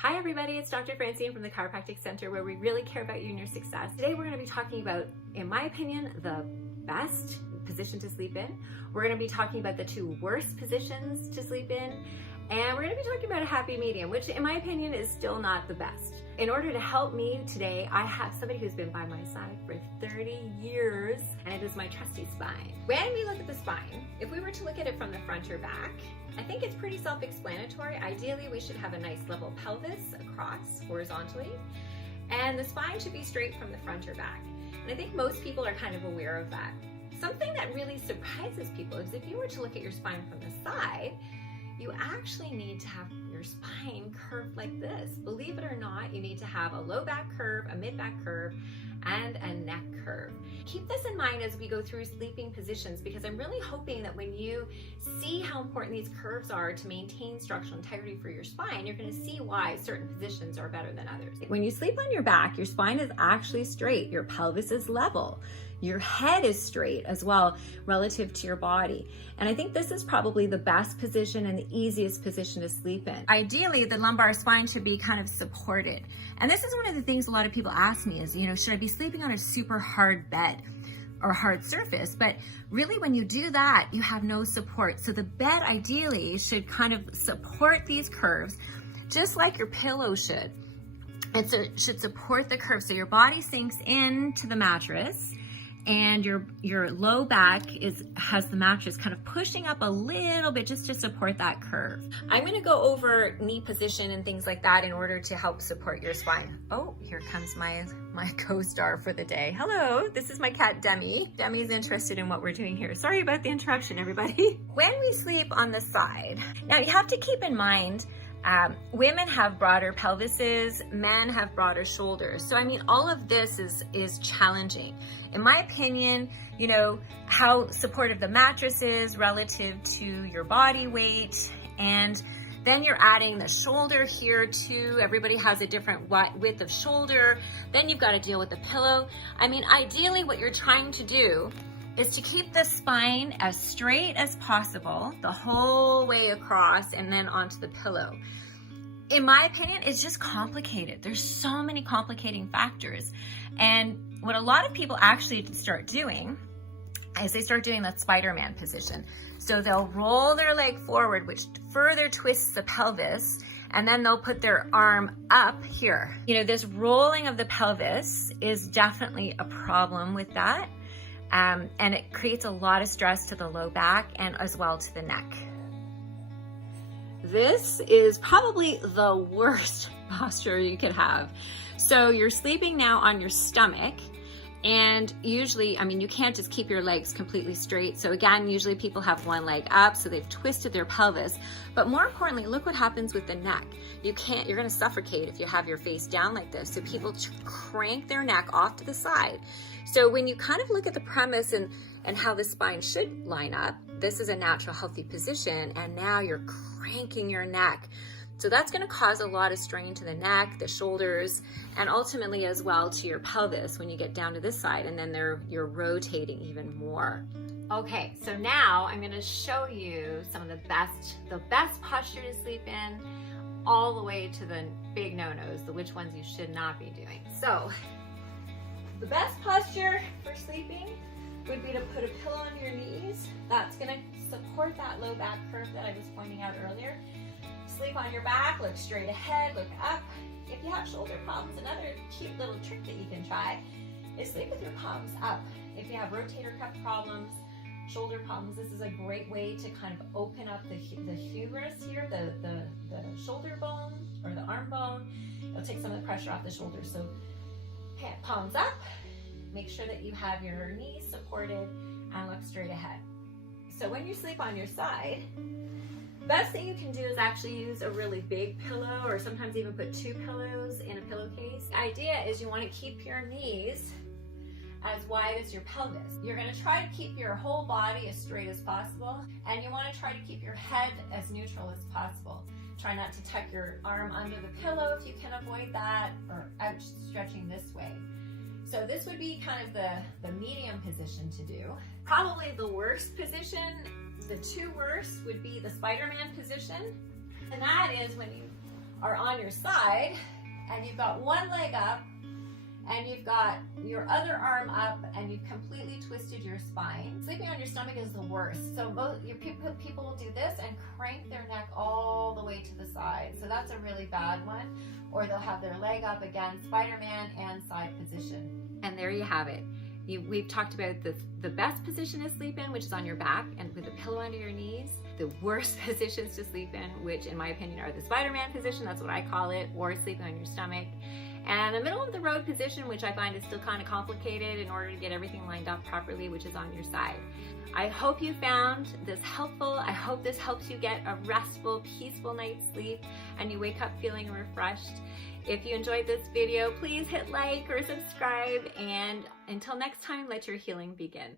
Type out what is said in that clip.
Hi everybody, it's Dr. Francine from the Chiropractic Center, where we really care about you and your success. Today we're going to be talking about, in my opinion, the best position to sleep in. We're going to be talking about the two worst positions to sleep in, and we're going to be talking about a happy medium, which in my opinion is still not the best. In order to help me today, I have somebody who's been by my side for 30 years, and it is my trusty spine. When we look at the spine, if we were to look at it from the front or back, I think it's pretty self-explanatory. Ideally, we should have a nice level pelvis across horizontally, and the spine should be straight from the front or back. And I think most people are kind of aware of that. Something that really surprises people is if you were to look at your spine from the side, you actually need to have your spine curved like this. Believe it or not, you need to have a low back curve, a mid back curve, and a neck curve. Keep this in mind as we go through sleeping positions, because I'm really hoping that when you see how important these curves are to maintain structural integrity for your spine, you're going to see why certain positions are better than others. When you sleep on your back, your spine is actually straight, your pelvis is level, your head is straight as well relative to your body. And I think this is probably the best position and the easiest position to sleep in. Ideally, the lumbar spine should be kind of supported. And this is one of the things a lot of people ask me is, should I be sleeping on a super hard bed or hard surface? But really when you do that, you have no support. So the bed ideally should kind of support these curves, just like your pillow should. It should support the curve. So your body sinks into the mattress, and your low back has the mattress kind of pushing up a little bit just to support that curve. I'm gonna go over knee position and things like that in order to help support your spine. Oh, here comes my co-star for the day. Hello, this is my cat Demi. Demi's interested in what we're doing here. Sorry about the interruption, everybody. When we sleep on the side, now you have to keep in mind, women have broader pelvises, men have broader shoulders. So I mean, all of this is challenging. In my opinion, how supportive the mattress is relative to your body weight, and then you're adding the shoulder here too. Everybody has a different width of shoulder. Then you've got to deal with the pillow. I mean, ideally what you're trying to do is to keep the spine as straight as possible the whole way across and then onto the pillow. In my opinion, it's just complicated. There's so many complicating factors. And what a lot of people actually start doing is they start doing that Spider-Man position. So they'll roll their leg forward, which further twists the pelvis, and then they'll put their arm up here. This rolling of the pelvis is definitely a problem with that. And it creates a lot of stress to the low back and as well to the neck. This is probably the worst posture you could have. So you're sleeping now on your stomach, and usually, you can't just keep your legs completely straight. So again, usually people have one leg up, so they've twisted their pelvis. But more importantly, look what happens with the neck. You're gonna suffocate if you have your face down like this. So people crank their neck off to the side. So when you kind of look at the premise and how the spine should line up, this is a natural healthy position, and now you're cranking your neck. So that's going to cause a lot of strain to the neck, the shoulders, and ultimately as well to your pelvis when you get down to this side, and then you're rotating even more. Okay, so now I'm going to show you some of the best posture to sleep in, all the way to the big no-nos, which ones you should not be doing. So the best posture for sleeping would be to put a pillow on your knees. That's going to support that low back curve that I was pointing out earlier. Sleep on your back, look straight ahead, look up. If you have shoulder problems, another cute little trick that you can try is sleep with your palms up. If you have rotator cuff problems, shoulder problems, this is a great way to kind of open up the humerus here, the shoulder bone or the arm bone. It'll take some of the pressure off the shoulder. So palms up, make sure that you have your knees supported and look straight ahead. So when you sleep on your side, best thing you can do is actually use a really big pillow, or sometimes even put two pillows in a pillowcase. The idea is you want to keep your knees as wide as your pelvis. You're going to try to keep your whole body as straight as possible, and you want to try to keep your head as neutral as possible. Try not to tuck your arm under the pillow if you can avoid that, or outstretching this way. So this would be kind of the medium position to do. Probably the worst position, the two worst would be the Spider-Man position. And that is when you are on your side and you've got one leg up and you've got your other arm up and you've completely twisted your spine. Sleeping on your stomach is the worst. So people will do this and crank their neck all the way to the side. So that's a really bad one. Or they'll have their leg up again, Spider-Man and side position. And there you have it. We've talked about the best position to sleep in, which is on your back and with a pillow under your knees. The worst positions to sleep in, which in my opinion are the Spider-Man position, that's what I call it, or sleeping on your stomach. And the middle of the road position, which I find is still kind of complicated in order to get everything lined up properly, which is on your side. I hope you found this helpful. I hope this helps you get a restful, peaceful night's sleep and you wake up feeling refreshed. If you enjoyed this video, please hit like or subscribe, and until next time, let your healing begin.